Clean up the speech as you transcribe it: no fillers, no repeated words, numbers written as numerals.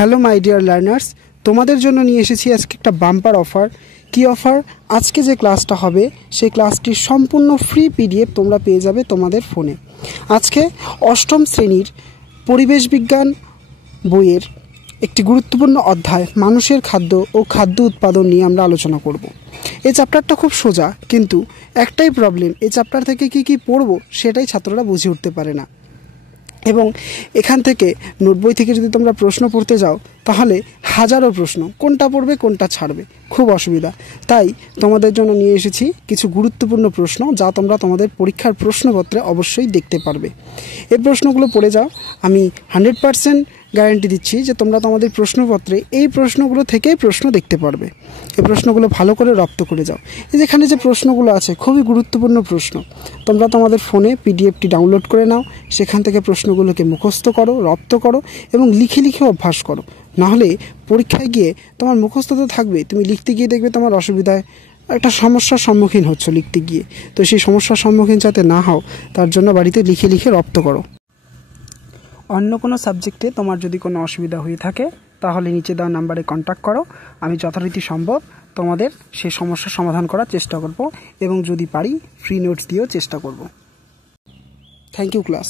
Hello my dear learners, তোমাদের জন্য নিয়ে এসেছি আজকে একটা বাম্পার অফার। কি অফার? আজকে যে ক্লাসটা হবে সেই ক্লাসটির সম্পূর্ণ ফ্রি পিডিএফ তোমরা পেয়ে যাবে তোমাদের ফোনে। আজকে অষ্টম শ্রেণীর পরিবেশ বিজ্ঞান বইয়ের একটি গুরুত্বপূর্ণ অধ্যায় মানুষের খাদ্য ও খাদ্য উৎপাদন নিয়ে আমরা আলোচনা করব। এই চ্যাপ্টারটা খুব সোজা, কিন্তু একটাই প্রবলেম, এই চ্যাপ্টার থেকে কি পড়বো সেটাই ছাত্ররা বুঝে উঠতে পারে না। এবং এখান থেকে নোট বই থেকে যদি তোমরা প্রশ্ন পড়তে যাও তাহলে হাজারো প্রশ্ন, কোনটা পড়বে কোনটা ছাড়বে, খুব অসুবিধা। তাই তোমাদের জন্য নিয়ে এসেছি কিছু গুরুত্বপূর্ণ প্রশ্ন, যা তোমরা তোমাদের পরীক্ষার প্রশ্নপত্রে অবশ্যই দেখতে পারবে। এই প্রশ্নগুলো পড়ে যাও, আমি 100% গ্যারান্টি দিচ্ছি যে তোমরা তোমাদের প্রশ্নপত্রে এই প্রশ্নগুলো থেকেই প্রশ্ন দেখতে পারবে। এই প্রশ্নগুলো ভালো করে রপ্ত করে যাও। যেখানে যে প্রশ্নগুলো আছে খুবই গুরুত্বপূর্ণ প্রশ্ন। তোমরা তোমাদের ফোনে পিডিএফটি ডাউনলোড করে নাও, সেখান থেকে প্রশ্নগুলোকে মুখস্থ করো, রপ্ত করো এবং লিখে অভ্যাস করো। নাহলে পরীক্ষায় গিয়ে তোমার মুখস্থ তো থাকবে, তুমি লিখতে গিয়ে দেখবে তোমার অসুবিধায় একটা সমস্যার সম্মুখীন হচ্ছ লিখতে গিয়ে। তো সেই সমস্যার সম্মুখীন যাতে না হও তার জন্য বাড়িতে লিখে রপ্ত করো। অন্য কোনো সাবজেক্টে তোমার যদি কোনো অসুবিধা হয়ে থাকে তাহলে নিচে দেওয়া নাম্বারে কন্ট্যাক্ট করো। আমি যথারীতি সম্ভব তোমাদের সেই সমস্যার সমাধান করার চেষ্টা করব এবং যদি পারি ফ্রি নোটস দিয়েও চেষ্টা করব। Thank you class.